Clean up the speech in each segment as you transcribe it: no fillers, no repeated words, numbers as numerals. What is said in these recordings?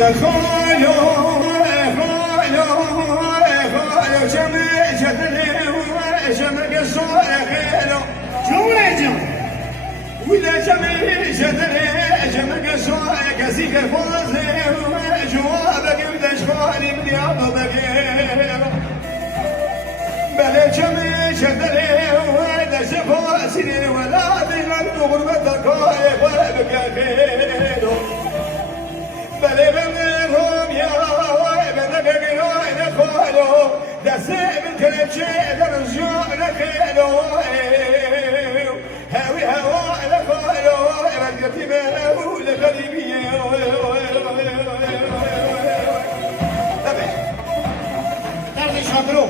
دخالو خالو خالو شمع شتني شمع قصور خيلو شو ولا شمع شتني شمع قصور كسيك الفوز جوابك بدشخاني من يابك بلا شمع شتني ولا شفاسني ولا بغل غربتك ولا بك خيلو بلا بمرهم يا بدك يا خالو دسم تلشي درجو لخيلو هاوي هوا لخالو بدك ما لغريبيه تبع تعرف شاطرو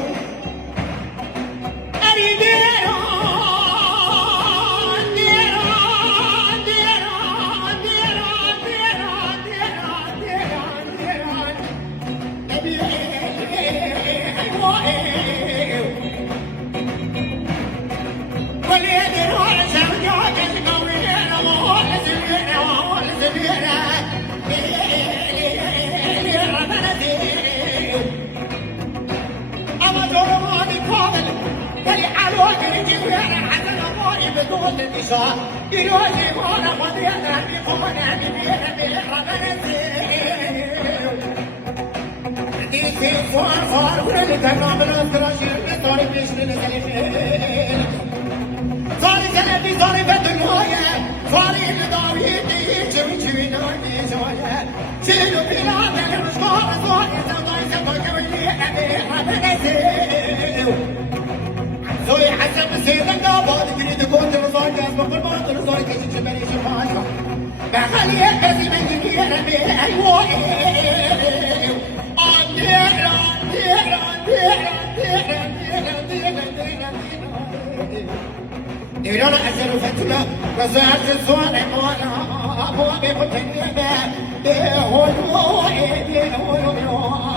Dirona azero fatula razat suane mona abo be potenya be ho ho e be ho ho